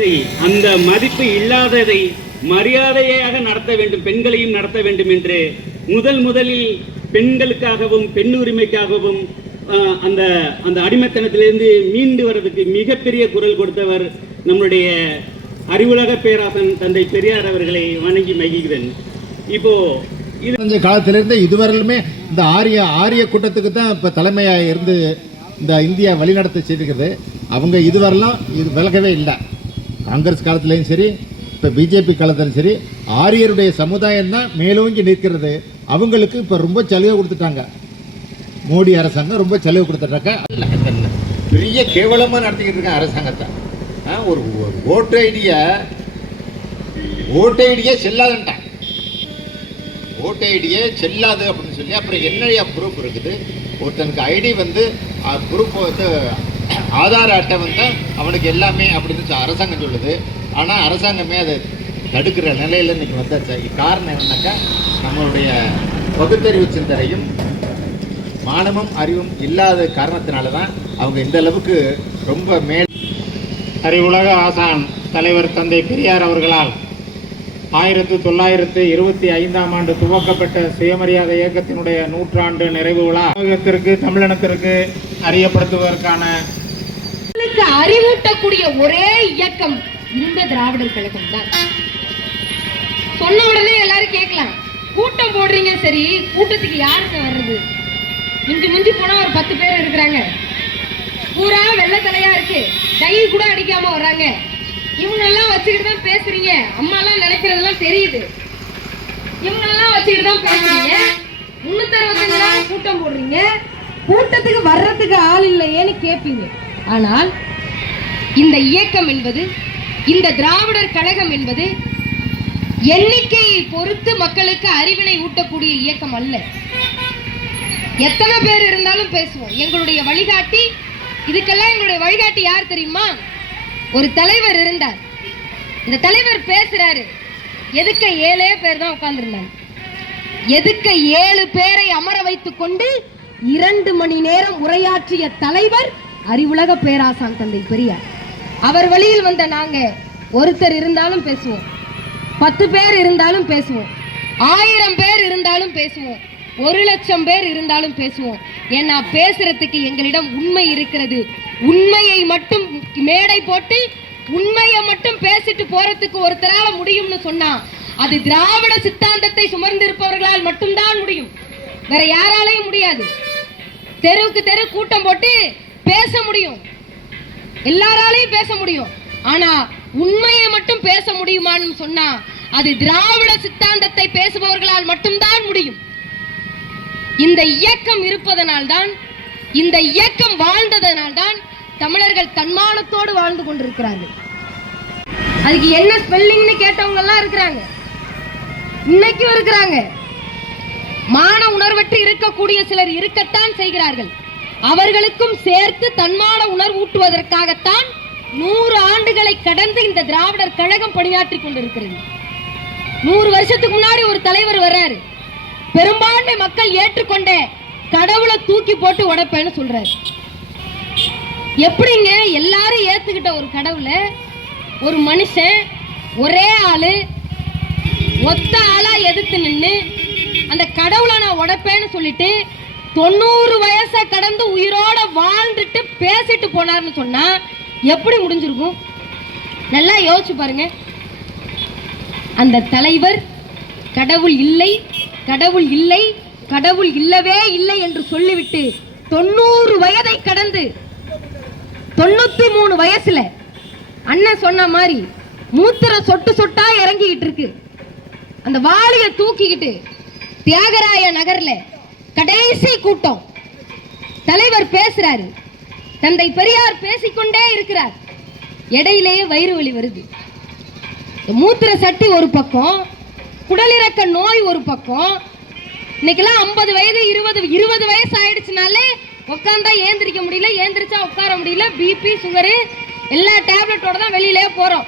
மதிப்பை அந்த மதிப்பு இல்லாததை மரியாதையாக நடத்த வேண்டும் பெண்களையும் நடத்த வேண்டும் என்று முதல் முதலில் பெண்களுக்காகவும் பெண் உரிமைக்காகவும் அந்த அந்த அடிமைத்தனத்திலிருந்து மீண்டு வர்றதுக்கு மிகப்பெரிய குரல் கொடுத்தவர் நம்முடைய அறிவுலக பேராசன் தந்தை பெரியார் அவர்களை வணங்கி மகிழ்கிறேன். இப்போ இது இந்த காலத்திலிருந்து இதுவரையிலுமே இந்த ஆரிய ஆரிய கூட்டத்துக்கு தான் இப்போ தலைமையாக இருந்து இந்த இந்தியா வழிநடத்த செய்திருக்கிறது. அவங்க இதுவரெல்லாம் இது விலகவே இல்லை. காங்கிரஸ் காலத்துலேயும் சரி இப்போ பிஜேபி காலத்திலும் சரி ஆரியருடைய சமுதாயம் தான் மேலோங்கி நிற்கிறது. அவங்களுக்கு இப்போ ரொம்ப சலுகை கொடுத்துட்டாங்க. மோடி அரசாங்கம் ரொம்ப செலவு கொடுத்துட்டாங்க பெரிய கேவலமாக நடத்திக்கிட்டு இருக்காங்க அரசாங்கத்தை. ஒரு ஓட்டு ஐடியை ஓட்டு ஐடியே செல்லாதுன்ட்டாங்க ஓட்டு ஐடியே செல்லாது அப்படின்னு சொல்லி அப்புறம் என்னையா ப்ரூஃப் இருக்குது? ஒருத்தனுக்கு ஐடி வந்து ப்ரூஃப் வந்து ஆதார் அட்டை வந்து அவனுக்கு எல்லாமே அப்படின்னு அரசாங்கம் சொல்லுது. ஆனால் அரசாங்கமே அதை தடுக்கிற நிலையில் இன்னைக்கு வந்தாச்சு. காரணம் என்னன்னாக்கா நம்மளுடைய பகுத்தறிவு சிந்தனையும் மானமும் அறிவும் இல்லாத காரணத்தினால தான் அவங்க இந்த அளவுக்கு ரொம்ப மேல் அறிவுலக ஆசான் தலைவர் தந்தை பெரியார் அவர்களால் ஆயிரத்தி தொள்ளாயிரத்தி இருபத்தி ஐந்தாம் ஆண்டு துவக்கப்பட்ட சுயமரியாதை இயக்கத்தினுடைய நூற்றாண்டு நிறைவு விழா தமிழகத்திற்கு தமிழினத்திற்கு அறியப்படுத்துவதற்கான மக்களுக்கு அறிவூட்டக்கூடிய ஒரே இயக்கம் இந்த திராவிடர் கழகம் தான். சொன்ன உடனே எல்லாரும் கேட்கலாம் கூட்டம் போடுறீங்க சரி. கூட்டத்துக்கு யாருங்க வர்றது? மிஞ்சி மிஞ்சி போனா ஒரு பத்து பேர் இருக்கிறாங்க. பூரா வெள்ளை தலையா இருக்கு. டை கூட அடிக்காம வர்றாங்க. இவங்கெல்லாம் வச்சுக்கிட்டு தான் பேசுறீங்க. அம்மாலாம் நினைக்கிறதெல்லாம் தெரியுது. இவங்களெல்லாம் வச்சுக்கிட்டு தான் பேசுறீங்க. முன்னூத்தி அறுபத்தஞ்சு நாள் கூட்டம் போடுறீங்க. கூட்டத்துக்கு வர்றதுக்கு ஆள் இல்லையேன்னு கேட்பீங்க ஆனால் இந்த இயக்கம் என்பது இந்த திராவிடர் கழகம் என்பது எண்ணிக்கையை பொறுத்து மக்களுக்கு அறிவினை ஊட்டக்கூடிய இயக்கம் அல்ல. எத்தனை பேர் இருந்தாலும் பேசுவோம். எங்களுடைய வழிகாட்டி இதுக்கெல்லாம் எங்களுடைய வழிகாட்டி யார் தெரியுமா? ஒரு தலைவர் இருந்தார். இந்த தலைவர் பேசுறாரு. எதுக்க ஏழே பேர் தான் உட்கார்ந்துருந்தாங்க. எதுக்க ஏழு பேரை அமர வைத்துக் கொண்டு இரண்டு மணி நேரம் உரையாற்றிய தலைவர் அறிவுலக பேராசான் தந்தை பெரியார். அவர் வழியில் வந்த நாங்க ஒருத்தர் இருந்தாலும் பேசுவோம். பத்து பேர் இருந்தாலும் பேசுவோம். ஆயிரம் பேர் இருந்தாலும் பேசுவோம். ஒரு லட்சம் பேர் இருந்தாலும் பேசுவோம். ஏன்னா பேசுறதுக்கு எங்களிடம் உண்மை இருக்கிறது. உண்மையை மட்டும் மேடை போட்டு உண்மையை மட்டும் பேசிட்டு போறதுக்கு ஒருத்தரால முடியும்னு சொன்னா அது திராவிட சித்தாந்தத்தை சுமர்ந்திருப்பவர்களால் மட்டும்தான் முடியும். வேற யாராலையும் முடியாது. தெருவுக்கு தெரு கூட்டம் போட்டு பேச முடியும். எல்லாராலையும் பேச முடியும். ஆனா உண்மையை மட்டும் பேச முடியுமான்னு சொன்னா அது திராவிட சித்தாந்தத்தை பேசுபவர்களால் மட்டும்தான் முடியும். இந்த இயக்கம் இருப்பதனால்தான் இந்த இயக்கம் வாழ்ந்ததனால்தான் தமிழர்கள் தன்மானத்தோடு வாழ்ந்து கொண்டிருக்கிறார்கள். அதுக்கு என்ன ஸ்பெல்லிங்னு கேட்டவங்க எல்லாம் இருக்கிறாங்க. இன்னைக்கும் இருக்கிறாங்க. மான உணர்வற்று இருக்கக்கூடிய சிலர் இருக்கத்தான் செய்கிறார்கள். அவர்களுக்கும் சேர்த்து தன்மான உணர்வூட்டுவதற்காகத்தான் நூறு ஆண்டுகளை கடந்து இந்த திராவிடர் கழகம் பணியாற்றி கொண்டிருக்கிறது. நூறு வருஷத்துக்கு முன்னாடி ஒரு தலைவர் வர்றாரு. பெரும்பான்மை மக்கள் ஏற்றுக்கொண்ட கடவுளை தூக்கி போட்டு உடைப்பேன்னு சொல்றாரு. எப்படிங்க எல்லாரும் ஏத்துக்கிட்ட ஒரு கடவுளை ஒரு மனுஷன் ஒரே ஆளு ஒத்த ஆளா எதிர்த்து நின்று அந்த கடவுளை நான் உடைப்பேன்னு சொல்லிட்டு தொண்ணூறு வயசை கடந்து உயிரோட வாழ்ந்துட்டு பேசிட்டு போனார்னு சொன்னா எப்படி முடிஞ்சிருக்கும்? நல்லா யோசிச்சு பாருங்க. அந்த தலைவர் கடவுள் இல்லை கடவுள் இல்லை கடவுள் இல்லவே இல்லை என்று சொல்லிவிட்டு தொண்ணூறு வயதை கடந்து தொண்ணூத்தி மூணு வயசுல அண்ணன் சொன்ன மாதிரி மூத்திர சொட்டு சொட்டா இறங்கிக்கிட்டு இருக்கு. அந்த வாளிய தூக்கிக்கிட்டு தியாகராய நகர்ல கடைசி கூட்டம். தலைவர் பேசுறாரு. தந்தை பெரியார் பேசிக்கொண்டே இருக்கிறார். இடையிலேயே வயிறு வலி வருது. மூத்திர சட்டி ஒரு பக்கம் குடலிறக்க நோய் ஒரு பக்கம். இன்னைக்கெல்லாம் ஐம்பது வயது இருபது இருபது வயசு ஆயிடுச்சுனாலே உட்காந்தா ஏந்திரிக்க முடியல ஏந்திரிச்சா உட்கார முடியல பிபி சுகரு எல்லா டேப்லெட்டோட தான் வெளியிலே போறோம்.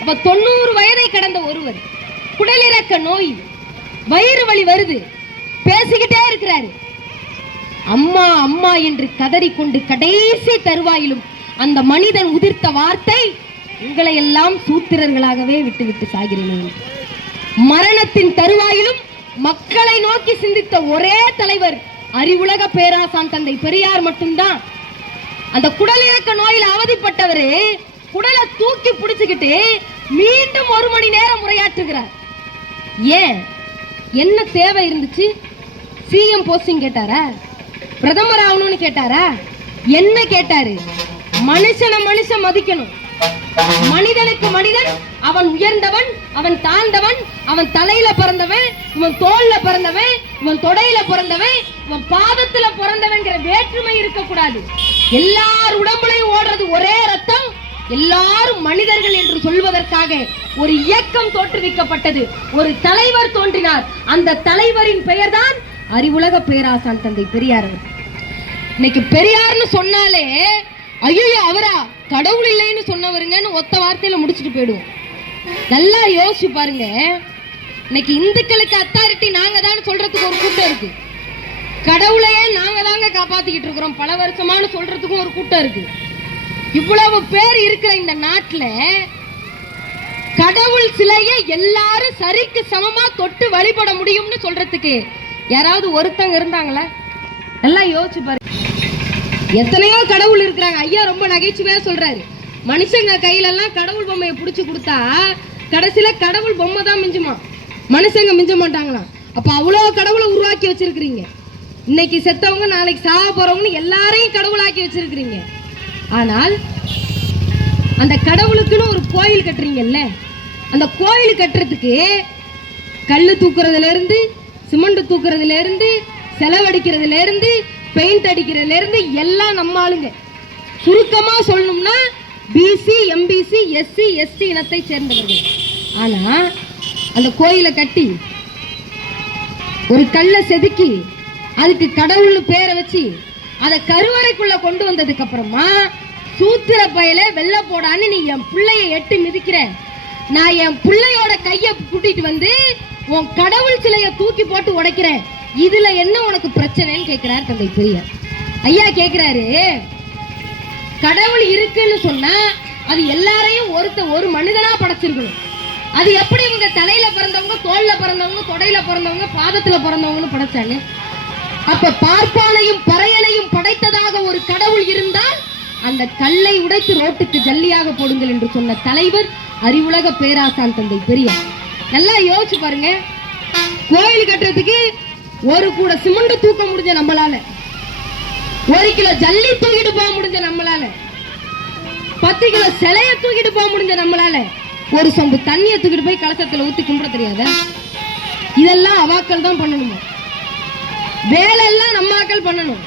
அப்ப தொண்ணூறு வயதை கடந்த ஒருவர் குடலிறக்க நோய் வயிறு வலி வருது. பேசிக்கிட்டே இருக்கிறாரு. அம்மா அம்மா என்று கதறிக்கொண்டு கடைசி தருவாயிலும் அந்த மனிதன் உதிர்த்த வார்த்தை உங்களை எல்லாம் சூத்திரர்களாகவே விட்டுவிட்டு சாகிறேன். மரணத்தின் தருவாயிலும் மக்களை நோக்கி சிந்தித்த ஒரே தலைவர் அறிவுலக பேராசான் தந்தை பெரியார் மட்டும்தான். அந்த குடல் இயக்க நோயில் அவதிப்பட்டவரு குடலை தூக்கி பிடிச்சுக்கிட்டு மீண்டும் ஒரு மணி நேரம் உரையாற்றுகிறார். ஏன்? என்ன தேவை இருந்துச்சு? சிஎம் போஸ்டிங் கேட்டாரா? பிரதமர் ஆகணும்னு கேட்டாரா? என்ன கேட்டாரு? மனுஷனை மனுஷன் மதிக்கணும். மனிதனுக்கு மனிதன் அவன் உயர்ந்தவன் அவன் தாழ்ந்தவன் அவன் தலையில பிறந்தவன் இவன் தோல்ல பிறந்தவன் இவன் தொடையில பிறந்தவன் இவன் பாதத்துல பிறந்தவன்ங்கிற வேற்றுமை இருக்கக்கூடாது. எல்லார் உடம்புலையும் ஓடுறது ஒரே ரத்தம் எல்லாரும் மனிதர்கள் என்று சொல்வதற்காக ஒரு இயக்கம் தோற்றுவிக்கப்பட்டது. ஒரு தலைவர் தோன்றினார். அந்த தலைவரின் பெயர்தான் அறிவுலக பேராசான் தந்தை பெரியார் இன்னைக்கு பெரியார்னு சொன்னாலே ஐயோ அவரா கடவுள் இல்லைன்னு சொன்னவருங்கன்னு ஒத்த வார்த்தையில முடிச்சுட்டு போயிடுவோம். நல்லா யோசிச்சு பாருங்க. இன்னைக்கு இந்துக்களுக்கு அத்தாரிட்டி நாங்க தான் சொல்றதுக்கு ஒரு கூட்டம் இருக்கு. கடவுளையே நாங்க தாங்க காப்பாத்திக்கிட்டு இருக்கிறோம். பல வருஷமானு சொல்றதுக்கும் ஒரு கூட்டம் இருக்கு. இவ்வளவு பேர் இருக்கிற இந்த நாட்டுல கடவுள் சிலையை எல்லாரும் சரிக்கு சமமா தொட்டு வழிபட முடியும்னு சொல்றதுக்கு யாராவது ஒருத்தங்க இருந்தாங்களா நல்லா யோசிச்சு பாருங்க எத்தனையோ கடவுள் இருக்கிறாங்க. ஐயா ரொம்ப நகைச்சுவையா சொல்றாரு. மனுஷங்க கையிலெல்லாம் கடவுள் பொம்மையை பிடிச்சி கொடுத்தா கடைசியில கடவுள் பொம்மை தான் மிஞ்சுமா? மனுஷங்க மிஞ்ச மாட்டாங்களாம். அப்ப அவ்வளோ கடவுளை உருவாக்கி வச்சிருக்கிறீங்க. இன்னைக்கு செத்தவங்க நாளைக்கு சாக போறவங்கன்னு எல்லாரையும் கடவுளாக்கி வச்சிருக்கிறீங்க. ஆனால் அந்த கடவுளுக்குன்னு ஒரு கோயில் கட்டுறீங்கல்ல? அந்த கோயில் கட்டுறதுக்கு கல் தூக்குறதுல இருந்து சிமெண்ட் தூக்குறதுல இருந்து செலவடிக்கிறதுல இருந்து பெயிண்ட் அடிக்கிறதுல இருந்து எல்லாம் நம்ம ஆளுங்க. சுருக்கமா சொல்லணும்னா பிசி எம்பிசி எஸ்சி எஸ்டி இனத்தை சேர்ந்தவர்கள். ஆனா அந்த கோயிலை கட்டி ஒரு கல்லை செதுக்கி அதுக்கு கடவுள்னு பேரை வச்சு அதை கருவறைக்குள்ள கொண்டு வந்ததுக்கு அப்புறமா சூத்திர பயல வெள்ள போடான்னு நீ என் பிள்ளைய எட்டு மிதிக்கிற. நான் என் பிள்ளையோட கையை கூட்டிட்டு வந்து உன் கடவுள் சிலைய தூக்கி போட்டு உடைக்கிறேன். இதுல என்ன உனக்கு பிரச்சனைன்னு கேட்கிறார் தந்தை பெரியார். ஐயா கேட்கிறாரு கடவுள் இருக்குன்னு சொன்னா அது எல்லாரையும் ஒருத்த ஒரு மனிதனா படைச்சிருக்கணும். அது எப்படி இவங்க தலையில பிறந்தவங்க தோல்ல பிறந்தவங்க தொடையில பிறந்தவங்க பாதத்துல பிறந்தவங்கன்னு படைச்சாங்க. அப்ப பார்ப்பானையும் பறையனையும் படைத்ததாக ஒரு கடவுள் இருந்தால் அந்த கல்லை உடைத்து ரோட்டுக்கு ஜல்லியாக போடுங்கள் என்று சொன்ன தலைவர் அறிவுலக பேராசான் தந்தை பெரியார். நல்லா யோசிச்சு பாருங்க. கோயில் கட்டுறதுக்கு ஒரு கூட சிமெண்ட் தூக்க முடிஞ்ச நம்மளால. ஒரு கிலோ ஜல்லி தூக்கிட்டு போக முடிஞ்ச நம்மளால. பத்து கிலோ சிலைய தூக்கிட்டு போக முடிஞ்ச நம்மளால. ஒரு சொம்பு தண்ணியை தூக்கிட்டு போய் கலசத்துல ஊத்தி கும்பிட தெரியாத? இதெல்லாம் அவாக்கள் தான் பண்ணணுமா? வேலையெல்லாம் நம்ம ஆக்கள் பண்ணணும்.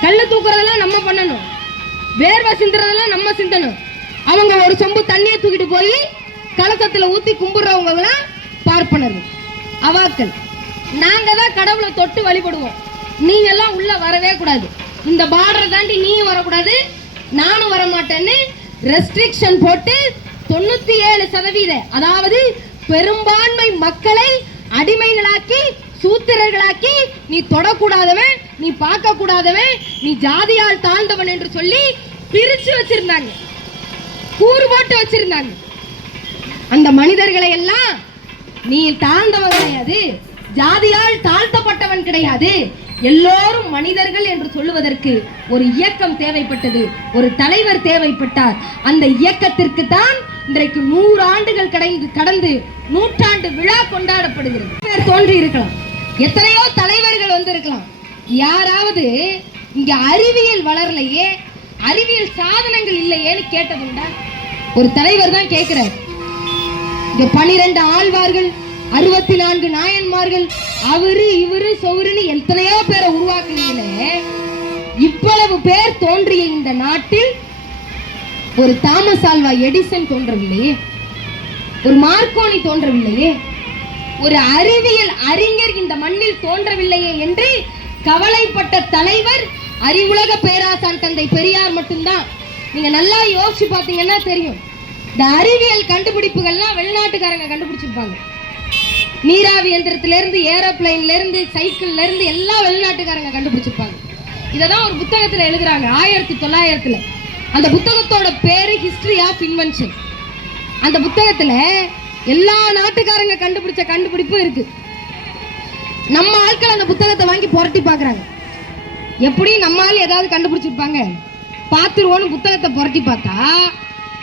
கல்லு தூக்குறதெல்லாம் நம்ம பண்ணணும். வேர்வை சிந்துறதெல்லாம் நம்ம சிந்தணும். அவங்க ஒரு சொம்பு தண்ணியை தூக்கிட்டு போய் கலசத்துல ஊத்தி கும்பிடுறவங்கலாம் பார்ப்பனர்கள் அவாக்கள் நாங்க தான் கடவுளை தொட்டு வழிபடுவோம். நீங்க எல்லாம் உள்ள வரவே கூடாது. இந்த பார்டரை தாண்டி நீயும் வரக்கூடாது நானும் வர மாட்டேன்னு ரெஸ்ட்ரிக்ஷன் போட்டு தொண்ணூத்தி ஏழு சதவீத அதாவது பெரும்பான்மை மக்களை அடிமைகளாக்கி சூத்திரர்களாக்கி நீ தொடக்கூடாதவன் நீ பார்க்க கூடாதவன் நீ ஜாதியால் தாழ்ந்தவன் என்று சொல்லி பிரிச்சு வச்சிருந்தாங்க. கூறு போட்டு வச்சிருந்தாங்க. அந்த மனிதர்களை எல்லாம் நீ தாழ்ந்தவன் கிடையாது ஜாதியால் தாழ்த்தப்பட்டவன் கிடையாது. எல்லோரும் மனிதர்கள் என்று சொல்லுவதற்கு ஒரு இயக்கம் தேவைப்பட்டது. ஒரு தலைவர் தேவைப்பட்டார். அந்த இயக்கத்திற்கு தான் இன்றைக்கு நூறு ஆண்டுகள் கடந்து கடந்து நூற்றாண்டு விழா கொண்டாடப்படுகிறது. தோன்றி இருக்கலாம். எத்தனையோ தலைவர்கள் வந்திருக்கலாம். யாராவது இங்க அறிவியல் வளரலையே அறிவியல் சாதனங்கள் இல்லையேன்னு கேட்டதுண்டா. ஒரு தலைவர் தான் கேட்கிறார். இந்த பனிரெண்டு ஆழ்வார்கள் அறுபத்தி நான்கு நாயன்மார்கள் அவரு இவரு சௌருன்னு எத்தனையோ பேரை உருவாக்குறீங்களே இவ்வளவு பேர் தோன்றிய இந்த நாட்டில் ஒரு தாமஸ் ஆல்வா எடிசன் தோன்றவில்லையே ஒரு மார்க்கோனி தோன்றவில்லையே ஒரு அறிவியல் அறிஞர் இந்த மண்ணில் தோன்றவில்லையே என்று கவலைப்பட்ட தலைவர் அறிவுலக பேராசான் தந்தை பெரியார் மட்டும்தான். நீங்க நல்லா யோசிச்சு பார்த்தீங்கன்னா தெரியும். இந்த அறிவியல் கண்டுபிடிப்புகள்லாம் வெளிநாட்டுக்காரங்க கண்டுபிடிச்சிருப்பாங்க. நீராவி எந்திரத்துல ஏரோப்ளைன்லேருந்து சைக்கிள்லேருந்து எல்லாம் வெளிநாட்டுக்காரங்க கண்டுபிடிச்சிருப்பாங்க. இதை தான் ஒரு புத்தகத்தில் எழுதுறாங்க. ஆயிரத்தி தொள்ளாயிரத்தில். அந்த புத்தகத்தோட பேர் ஹிஸ்ட்ரி ஆஃப் இன்வென்ஷன் அந்த புத்தகத்தில் எல்லா நாட்டுக்காரங்க கண்டுபிடிச்ச கண்டுபிடிப்பும் இருக்கு. நம்ம ஆட்கள் அந்த புத்தகத்தை வாங்கி புரட்டி பார்க்குறாங்க எப்படி நம்ம ஆள் ஏதாவது கண்டுபிடிச்சிருப்பாங்க. பார்த்துருவோன்னு புத்தகத்தை புரட்டி பார்த்தா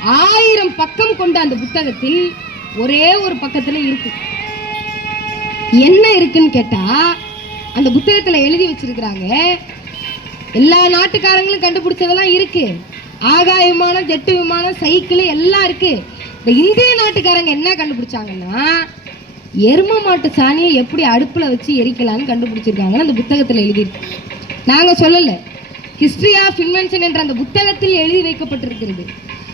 ஆயிரம் பக்கம் கொண்ட அந்த புத்தகத்தில் ஒரே ஒரு பக்கத்துல இருக்கு. என்ன இருக்குன்னு கேட்டா அந்த புத்தகத்துல எழுதி வச்சிருக்கிறாங்க. எல்லா நாட்டுக்காரங்களும் கண்டுபிடிச்சதெல்லாம் இருக்கு. ஆகாய விமானம் ஜெட்டு விமானம் சைக்கிள் எல்லாம் இருக்கு. இந்த இந்திய நாட்டுக்காரங்க என்ன கண்டுபிடிச்சாங்கன்னா எரும மாட்டு சாணியை எப்படி அடுப்புல வச்சு எரிக்கலாம்னு கண்டுபிடிச்சிருக்காங்கன்னு அந்த புத்தகத்துல எழுதியிருக்கு. நாங்க சொல்லல. ஹிஸ்டரி ஆஃப் இன்வென்ஷன் என்ற அந்த புத்தகத்தில் எழுதி வைக்கப்பட்டிருக்கிறது.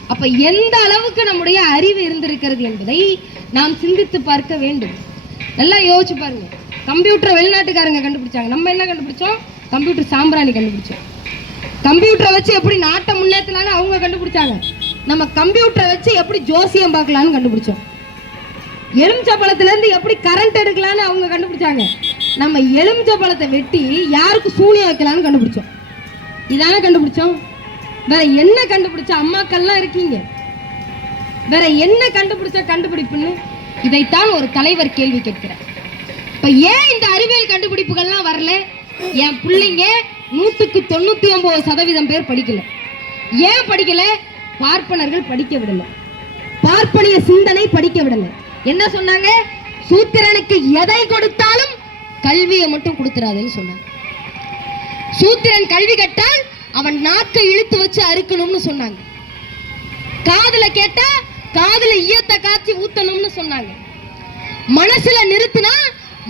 அப்ப எந்த அளவுக்கு நம்முடைய அறிவு இருந்திருக்கிறது என்பதை நாம் சிந்தித்து பார்க்க வேண்டும். நல்லா யோசிச்சு பாருங்க. கம்ப்யூட்டர் வெளிநாட்டுக்காரங்க கண்டுபிடிச்சாங்க. நம்ம என்ன கண்டுபிடிச்சோம்? கம்ப்யூட்டர் சாம்பிராணி கண்டுபிடிச்சோம். கம்ப்யூட்டரை வச்சு எப்படி நாட்டை முன்னேற்றலாம்னு அவங்க கண்டுபிடிச்சாங்க. நம்ம கம்ப்யூட்டரை வச்சு எப்படி ஜோசியம் பார்க்கலான்னு கண்டுபிடிச்சோம். எலுமிச்சை பழத்துலேருந்து எப்படி கரண்ட் எடுக்கலான்னு அவங்க கண்டுபிடிச்சாங்க. நம்ம எலுமிச்சை பழத்தை வெட்டி யாருக்கு சூனியம் வைக்கலான்னு கண்டுபிடிச்சோம். இதானே கண்டுபிடிச்சோம்? வேற என்ன கண்டுபிடிச்ச அம்மாக்கள்லாம் இருக்கீங்க? வேற என்ன கண்டுபிடிச்ச கண்டுபிடிப்புன்னு? இதைத்தான் ஒரு தலைவர் கேள்வி கேட்கிறார். இப்ப ஏன் இந்த அறிவியல் கண்டுபிடிப்புகள்லாம் வரல? என் பிள்ளைங்க நூத்துக்கு தொண்ணூத்தி ஒன்பது சதவீதம் பேர் படிக்கல. ஏன் படிக்கல? பார்ப்பனர்கள் படிக்க விடல. பார்ப்பனிய சிந்தனை படிக்க விடல. என்ன சொன்னாங்க? சூத்திரனுக்கு எதை கொடுத்தாலும் கல்வியை மட்டும் கொடுத்துறாதுன்னு சொன்னாங்க. சூத்திரன் கல்வி கட்டால் அவன் நாக்கை இழுத்து வச்சு அறுக்கணும்னு சொன்னாங்க. காதுல கேட்டா காதுல ஈயத்தை காய்ச்சி ஊத்தணும்னு சொன்னாங்க. மனசுல நிறுத்தினா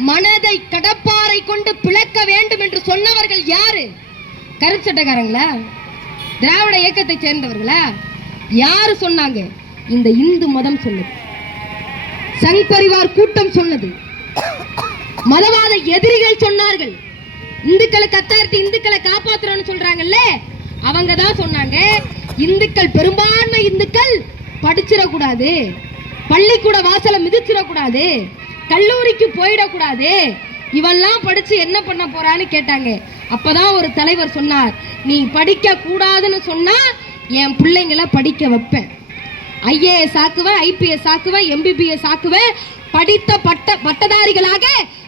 மனதை கடப்பாரை கொண்டு பிளக்க வேண்டும் என்று சொன்னவர்கள் யாரு? கருச்சட்டக்காரங்களா திராவிட இயக்கத்தை சேர்ந்தவர்களா? யாரு சொன்னாங்க? இந்த இந்து மதம் சொன்னது. சங் பரிவார் கூட்டம் சொன்னது. மதவாத எதிரிகள் சொன்னார்கள். இந்துக்களை கத்தார்த்தி இந்துக்களை காப்பாத்துறோம்னு சொல்றாங்கல்ல? அவங்க தான் சொன்னாங்க இந்துக்கள் பெரும்பான்மை இந்துக்கள் படிச்சிடக்கூடாது. பள்ளிக்கூட வாசலை மிதிச்சிடக்கூடாது. கல்லூரிக்கு போயிடக்கூடாது. இவெல்லாம் படிச்சு என்ன பண்ண போறான்னு கேட்டாங்க. அப்பதான் ஒரு தலைவர் சொன்னார் நீ படிக்க கூடாதுன்னு சொன்னா என் பிள்ளைங்களை படிக்க வைப்பேன். ஐஏஎஸ் ஆக்குவேன் ஐபிஎஸ் ஆக்குவேன் எம்பிபிஎஸ் ஆக்குவேன் படித்த பட்ட பட்டதாரிகளாக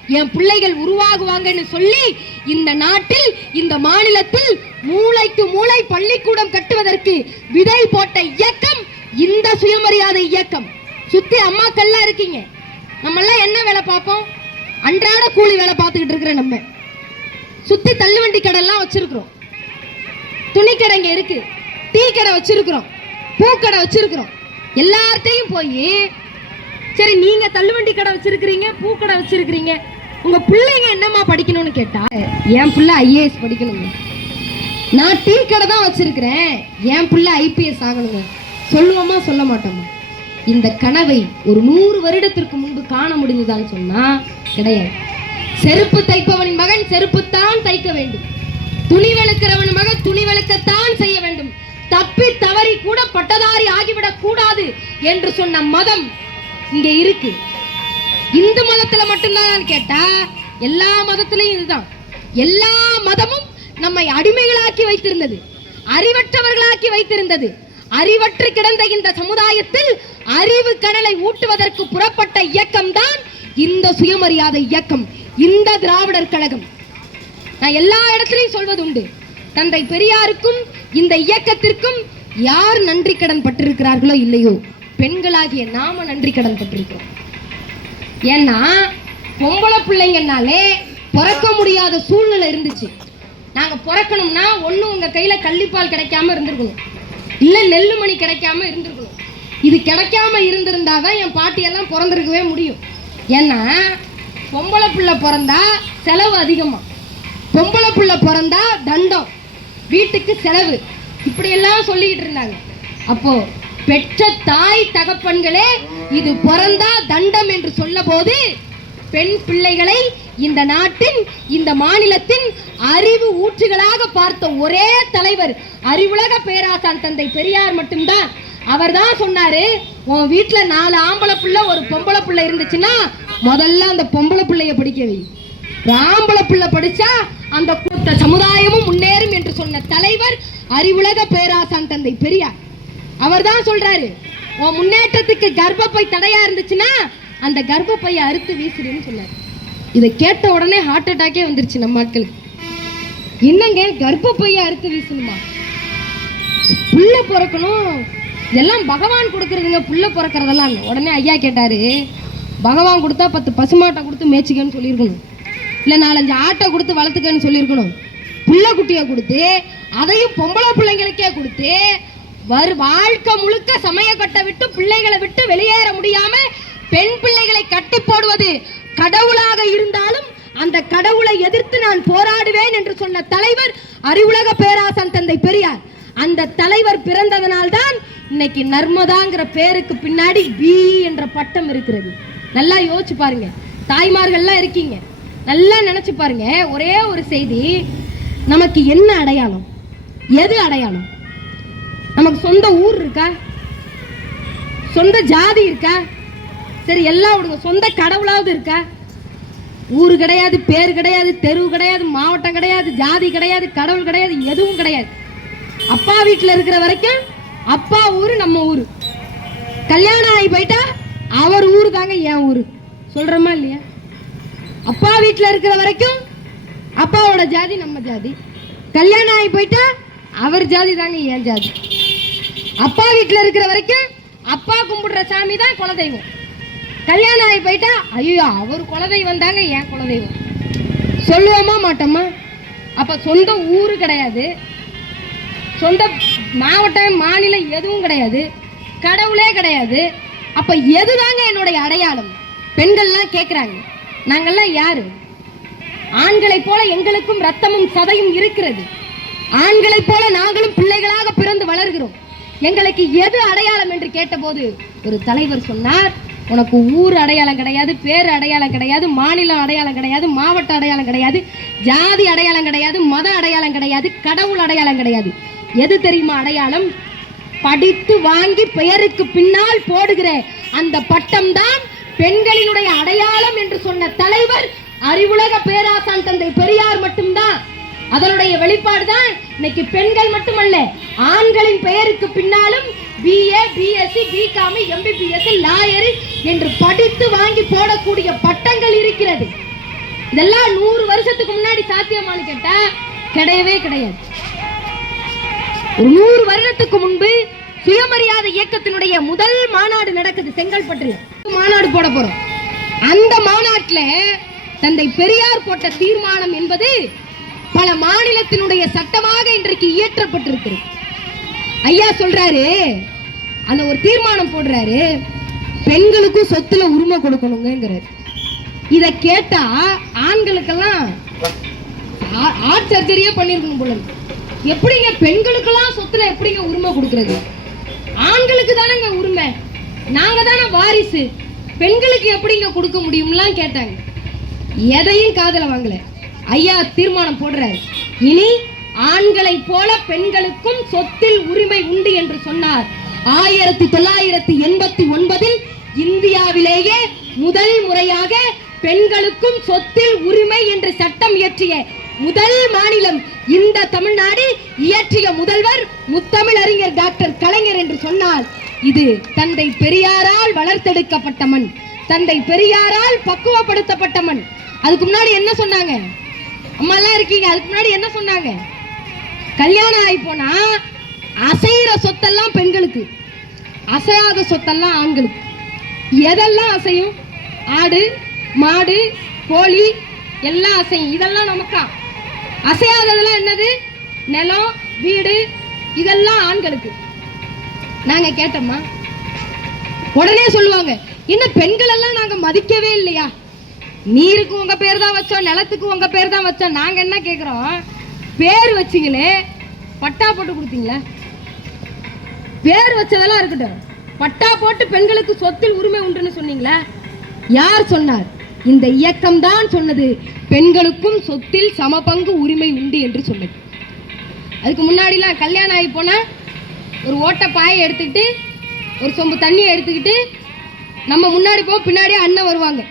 என் பிள்ளைகள் உருவாகுவாங்கன்னு சொல்லி இந்த நாட்டில் இந்த மாநிலத்தில் மூளைக்கு மூளை பள்ளிக்கூடம் கட்டுவதற்கு விதை போட்ட இயக்கம் இந்த சுயமரியாதை இயக்கம். சுத்தி அம்மாக்கள்லாம் இருக்கீங்க. நம்ம எல்லாம் என்ன வேலை பார்ப்போம்? அன்றாட கூலி வேலை பார்த்துக்கிட்டு இருக்கிற நம்ம. சுத்தி தள்ளுவண்டி கடைலாம் வச்சிருக்கிறோம். துணி கடைங்க இருக்கு. டீ கடை வச்சிருக்கிறோம். பூக்கடை வச்சிருக்கிறோம். எல்லார்ட்டையும் போய் சரி நீங்க தள்ளுவண்டி கடை வச்சிருக்கிறீங்க கடை வச்சிருக்கிறீங்க. உங்க பிள்ளைங்க என்னம்மா படிக்கணும்னு கேட்டா என் பிள்ளை ஐஏஎஸ் படிக்கணுங்க நான் டீ கடை தான் வச்சிருக்கிறேன். என் பிள்ளை ஐபிஎஸ் ஆகணுங்க. சொல்லுவோமா சொல்ல மாட்டோமா? இந்த கனவை ஒரு நூறு வருடத்திற்கு முன்பு காண முடிஞ்சதான்னு சொன்னா கிடையாது. செருப்பு தைப்பவனின் மகன் செருப்புத்தான் தைக்க வேண்டும். துணி வெளுக்கிறவன் மகன் துணி வெளுக்கத்தான் செய்ய வேண்டும். தப்பி தவறி கூட பட்டதாரி ஆகிவிடக் கூடாது என்று சொன்ன மதம் இங்க இருக்கு. இந்து மதத்துல மட்டும்தான் கேட்டா எல்லா மதத்திலையும் இதுதான். எல்லா மதமும் நம்மை அடிமைகளாக்கி வைத்திருந்தது. அறிவற்றவர்களாக்கி வைத்திருந்தது. அறிவற்று கிடந்த இந்த சமுதாயத்தில் அறிவு கடலை ஊட்டுவதற்கு புறப்பட்ட இயக்கம் தான் இந்த சுயமரியாதை இயக்கம் இந்த திராவிடர் கழகம். நான் எல்லா இடத்துலையும் சொல்வது உண்டு தந்தை பெரியாருக்கும் இந்த இயக்கத்திற்கும் யார் நன்றி கடன் பட்டிருக்கிறார்களோ இல்லையோ? பெண்களாகிய நாம நன்றி கடன் பட்டிருக்கிறோம் ஏன்னா பொம்பளை பிள்ளைங்கனாலே பிறக்க முடியாத சூழ்நிலை இருந்துச்சு. நாங்க பிறக்கணும்னா ஒண்ணு உங்க கையில கள்ளிப்பால் கிடைக்காம இருந்திருக்கணும். இல்ல நெல்லு மணி கிடைக்காம இருந்திருக்கணும். இது கிடைக்காம இருந்திருந்தா தான் என் பாட்டியெல்லாம் பிறந்திருக்கவே முடியும். ஏன்னா பொம்பளை பிள்ளை பிறந்தா செலவு அதிகமாக பொம்பளை பிள்ளை பிறந்தா தண்டம். வீட்டுக்கு செலவு. இப்படியெல்லாம் சொல்லிக்கிட்டு இருந்தாங்க. அப்போது பெற்ற தாய் தகப்பன்களே இது பிறந்தா தண்டம் என்று சொல்ல போது பெண் பிள்ளைகளை இந்த நாட்டின் இந்த மாநிலத்தின் அறிவு ஊற்றுகளாக பார்த்த ஒரே தலைவர் அறிவுலக பேராசான் தந்தை பெரியார் மட்டும்தான். அவர் தான் சொன்னாரு உன் வீட்டுல நாலு ஆம்பளை பிள்ளை ஒரு பொம்பளை பிள்ளை இருந்துச்சுன்னா முதல்ல அந்த பொம்பளை பிள்ளைய படிக்க வை. ஆம்பளை பிள்ளை படிச்சா அந்த கூட்ட சமுதாயமும் முன்னேறும் என்று சொன்ன தலைவர் அறிவுலக பேராசான் தந்தை பெரியார். அவர் தான் சொல்றாரு உன் முன்னேற்றத்துக்கு கர்ப்பப்பை தடையா இருந்துச்சுன்னா அந்த கர்ப்பப்பையை அறுத்து வீசிடுன்னு சொன்னார். இதை கேட்ட உடனே ஹார்ட் அட்டாக்கே வந்துருச்சு நம்ம ஆட்களுக்கு என்னங்க கர்ப்பப்பையை அறுத்து வீசணுமா? புள்ள பிறக்கணும். எல்லாம் பகவான் கொடுக்கறதுங்க புள்ள பிறக்கிறதெல்லாம் உடனே ஐயா கேட்டாரு பகவான் கொடுத்தா பத்து பசுமாட்டை கொடுத்து மேய்ச்சிக்கன்னு சொல்லியிருக்கணும். இல்லை நாலஞ்சு ஆட்டை கொடுத்து வளர்த்துக்கன்னு சொல்லியிருக்கணும். புள்ள குட்டியை கொடுத்து அதையும் பொம்பளை பிள்ளைங்களுக்கே கொடுத்து வரு வாழ்க்கை முழுக்க சமய கட்டை விட்டு பிள்ளைகளை விட்டு வெளியேற முடியாம பெண் பிள்ளைகளை கட்டி போடுவது கடவுளாக இருந்தாலும் அந்த கடவுளை எதிர்த்து நான் போராடுவேன் என்று சொன்ன தலைவர் அறிவுலக பேராசன் தந்தை பெரியார். அந்த தலைவர் பிறந்ததனால்தான் இன்னைக்கு நர்மதாங்கிற பேருக்கு பின்னாடி பி என்ற பட்டம் இருக்கிறது. நல்லா யோசிச்சு பாருங்க. தாய்மார்கள்லாம் இருக்கீங்க. நல்லா நினைச்சு பாருங்க. ஒரே ஒரு செய்தி நமக்கு என்ன அடையாளம்? எது அடையாளம்? நமக்கு சொந்த ஊர் இருக்கா? சொந்த ஜாதி இருக்கா? சரி எல்லாம் விடுங்க. சொந்த கடவுளாவது இருக்கா? ஊர் கிடையாது பேர் கிடையாது தெருவு கிடையாது மாவட்டம் கிடையாது ஜாதி கிடையாது கடவுள் கிடையாது எதுவும் கிடையாது. அப்பா வீட்டில் இருக்கிற வரைக்கும் அப்பா ஊர் நம்ம ஊர். கல்யாணம் ஆகி போயிட்டா அவர் ஊரு தாங்க என் ஊர். சொல்கிறோமா இல்லையா? அப்பா வீட்டில் இருக்கிற வரைக்கும் அப்பாவோட ஜாதி நம்ம ஜாதி. கல்யாணம் ஆகி போயிட்டா அவர் ஜாதி தாங்க என் ஜாதி. அப்பா வீட்டில் இருக்கிற வரைக்கும் அப்பா கும்பிடுற சாமி தான் குலதெய்வம். கல்யாணம் ஆகி போயிட்டா ஐயோ அவர் குலதெய்வம் தாங்க என் குலதெய்வம். சொல்லுவோமா மாட்டோமா? அப்ப சொந்த ஊரு கிடையாது. சொந்த மாவட்டம் மாநிலம் எதுவும் கிடையாது. கடவுளே கிடையாது. அப்ப எதுதாங்க என்னுடைய அடையாளம்? பெண்கள்லாம் கேட்குறாங்க நாங்கள்லாம் யாரு? ஆண்களைப் போல எங்களுக்கும் ரத்தமும் சதையும் இருக்கிறது. ஆண்களைப் போல நாங்களும் பிள்ளைகளாக பிறந்து வளர்கிறோம். எங்களுக்கு எது அடையாளம் என்று கேட்டபோது ஒரு தலைவர் சொன்னார் உனக்கு ஊர் அடையாளம் கிடையாது பேர் அடையாளம் கிடையாது மாநிலம் அடையாளம் கிடையாது மாவட்ட அடையாளம் கிடையாது ஜாதி அடையாளம் கிடையாது மத அடையாளம் கிடையாது கடவுள் அடையாளம் கிடையாது. எது தெரியுமா அடையாளம்? படித்து வாங்கி பெயருக்கு பின்னால் போடுகிற அந்த பட்டம் தான் பெண்களினுடைய அடையாளம் என்று சொன்ன தலைவர் அறிவுலக பேராசான் தந்தை பெரியார் மட்டும்தான். அதனுடைய வெளிப்பாடு தான் இன்னைக்கு பெண்கள் மட்டுமல்ல ஆண்களின் பெயருக்கு பின்னாலும் BA BSc BCom MBBS lawyer என்று படித்து வாங்கி போடக்கூடிய பட்டங்கள் இருக்கிறது. இதெல்லாம் நூறு வருஷத்துக்கு முன்னாடி சாத்தியமானு கேட்டா கிடையவே கிடையாது. ஒரு நூறு வருடத்துக்கு முன்பு சுயமரியாதை இயக்கத்தினுடைய முதல் மாநாடு நடக்குது செங்கல்பட்டுல. மாநாடு போட போறோம். அந்த மாநாட்டில் தந்தை பெரியார் போட்ட தீர்மானம் என்பது பல மாநிலத்தினுடைய சட்டமாக இன்றைக்கு இயற்றப்பட்டிருக்கிறது. ஐயா சொல்றாரு அந்த ஒரு தீர்மானம் போடுறாரு பெண்களுக்கும் சொத்துல உரிமை கொடுக்கணுங்கிறாரு. இத கேட்டா ஆண்களுக்கெல்லாம் ஆ- ஆர்ட் சர்ஜரியே பண்ணிருக்கணும் போல எப்படிங்க பெண்களுக்கெல்லாம் சொத்துல எப்படிங்க உரிமை கொடுக்கறது? ஆண்களுக்கு தானேங்க உரிமை. நாங்க தானே வாரிசு. பெண்களுக்கு எப்படிங்க கொடுக்க முடியும்லாம் கேட்டாங்க. எதையும் காதல வாங்கல. ஐயா தீர்மானம் போடுறார். இனி ஆண்களை போல பெண்களுக்கும் சொத்தில் உரிமை உண்டு என்று சொன்னார். ஆயிரத்தி தொள்ளாயிரத்தி எண்பத்தி ஒன்பதில் இந்தியாவிலேயே முதல் முறையாக பெண்களுக்கும் சொத்தில் உரிமை என்று சட்டம் இயற்றிய முதல் மாநிலம் இந்த தமிழ்நாடு இயற்றிய முதல்வர் முத்தமிழறிஞர் டாக்டர் கலைஞர் என்று சொன்னார். இது தந்தை பெரியாரால் வளர்த்தெடுக்கப்பட்ட மண். தந்தை பெரியாரால் பக்குவப்படுத்தப்பட்ட மண். அதுக்கு முன்னாடி என்ன சொன்னாங்க? அம்மா எல்லாம் இருக்கீங்க. அதுக்கு முன்னாடி என்ன சொன்னாங்க? கல்யாணம் ஆகி போனா அசைகிற சொத்தெல்லாம் பெண்களுக்கு அசையாத சொத்தெல்லாம் ஆண்களுக்கு. எதெல்லாம் அசையும்? ஆடு மாடு கோழி எல்லாம் அசையும். இதெல்லாம் நமக்கா? அசையாததெல்லாம் என்னது? நிலம் வீடு இதெல்லாம் ஆண்களுக்கு. நாங்க கேட்டோம்மா. உடனே சொல்லுவாங்க என்ன பெண்கள் எல்லாம் நாங்க மதிக்கவே இல்லையா? நீருக்கு உங்க பேர் தான் வச்சோம் நிலத்துக்கு உங்க பேர் தான் வச்சோம். நாங்க என்ன கேக்குறோம்? பேர் வச்சீங்களே பட்டா போட்டு கொடுத்தீங்களே. பேர் வச்சதெல்லாம் இருக்கட்டும். பட்டா போட்டு பெண்களுக்கு சொத்தில் உரிமை உண்டுன்னு சொன்னீங்களே. யார் சொன்னார்? இந்த இயக்கம் தான் சொன்னது. பெண்களுக்கும் சொத்தில் சம பங்கு உரிமை உண்டு என்று சொன்னது. அதுக்கு முன்னாடிலாம் கல்யாணம் ஆகி போனால் ஒரு ஓட்டை பாயை எடுத்துக்கிட்டு ஒரு சொம்பு தண்ணியை எடுத்துக்கிட்டு நம்ம முன்னாடி போ பின்னாடியே அண்ணன் வருவாங்க.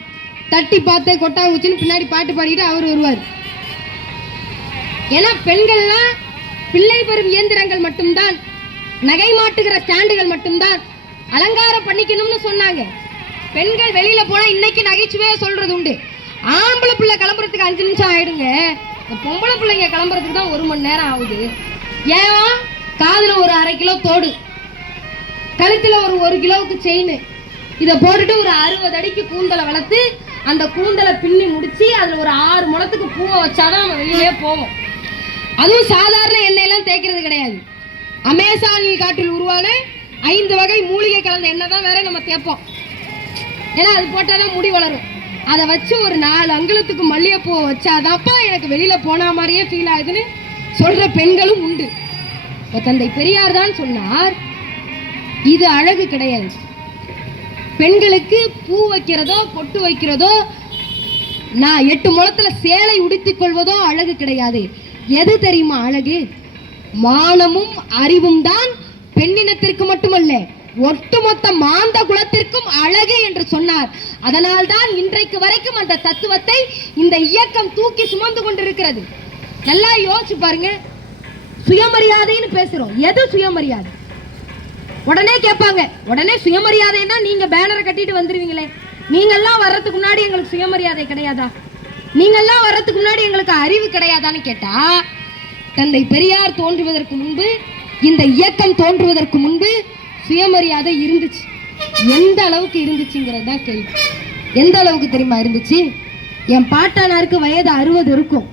தட்டி பார்த்து கொட்டாங்குச்சின்னு பின்னாடி பாட்டு பாடிட்டு அவர் வருவார். ஏன்னா பெண்கள்லாம் பிள்ளை பெறும் இயந்திரங்கள் மட்டும்தான் நகை மாட்டுகிற ஸ்டாண்டுகள் மட்டும்தான் அலங்காரம் பண்ணிக்கணும்னு சொன்னாங்க. பெண்கள் வெளியில போனா இன்னைக்கு நகைச்சுவையா சொல்றது உண்டு. ஆம்பளை பிள்ளை கிளம்புறதுக்கு அஞ்சு நிமிஷம் ஆயிடுங்க. பொம்பளை பிள்ளைங்க கிளம்புறதுக்கு தான் ஒரு மணி நேரம் ஆகுது. ஏன்? காதுல ஒரு அரை கிலோ தோடு. கழுத்துல ஒரு ஒரு கிலோவுக்கு செயின். இதை போட்டுட்டு ஒரு அறுபது அடிக்கு கூந்தலை வளர்த்து அந்த கூந்தலை பின்னி முடிச்சு அதுல ஒரு ஆறு முழத்துக்கு பூவை வச்சாதான் நம்ம வெளியே போவோம். அதுவும் சாதாரண எண்ணெயெல்லாம் தேய்க்கிறது கிடையாது. அமேசானில் காற்றில் உருவான ஐந்து வகை மூலிகை கலந்த எண்ணெய் தான் வேற நம்ம தேய்ப்போம். ஏன்னா அது போட்டாதான் முடி வளரும். அதை வச்சு ஒரு நாலு அங்குலத்துக்கு மல்லிகைப்பூவை வச்சாதான்ப்பா எனக்கு வெளியில போன மாதிரியே ஃபீல் ஆகுதுன்னு சொல்ற பெண்களும் உண்டு. இப்போ தந்தை பெரியார் தான் சொன்னார் இது அழகு கிடையாது. பெண்களுக்கு பூ வைக்கிறதோ பொட்டு வைக்கிறதோ நான் எட்டு முளத்துல சேலை உடுத்திக் கொள்வதோ அழகு கிடையாது. எது தெரியுமா அழகு? மானமும் அறிவும் தான் பெண்ணினத்திற்கு மட்டுமல்ல ஒட்டுமொத்த மாந்த குலத்திற்கும் அழகு என்று சொன்னார். அதனால் தான் இன்றைக்கு வரைக்கும் அந்த தத்துவத்தை இந்த இயக்கம் தூக்கி சுமந்து கொண்டிருக்கிறது. நல்லா யோசிச்சு பாருங்க. சுயமரியாதைன்னு பேசுறோம். எது சுயமரியாதை? உடனே கேட்பாங்க. உடனே சுயமரியாதைன்னா நீங்க பேனரை கட்டிட்டு வந்துருவீங்களே. நீங்கெல்லாம் வர்றதுக்கு முன்னாடி எங்களுக்கு சுயமரியாதை கிடையாதா? நீங்கெல்லாம் வர்றதுக்கு முன்னாடி எங்களுக்கு அறிவு கிடையாதான்னு கேட்டா தந்தை பெரியார் தோன்றுவதற்கு முன்பு இந்த இயக்கம் தோன்றுவதற்கு முன்பு சுயமரியாதை இருந்துச்சு. எந்த அளவுக்கு இருந்துச்சுங்கிறது தான் கேள்வி. எந்த அளவுக்கு தெரியுமா இருந்துச்சு? என் பாட்டானாருக்கு வயது அறுபது இருக்கும்.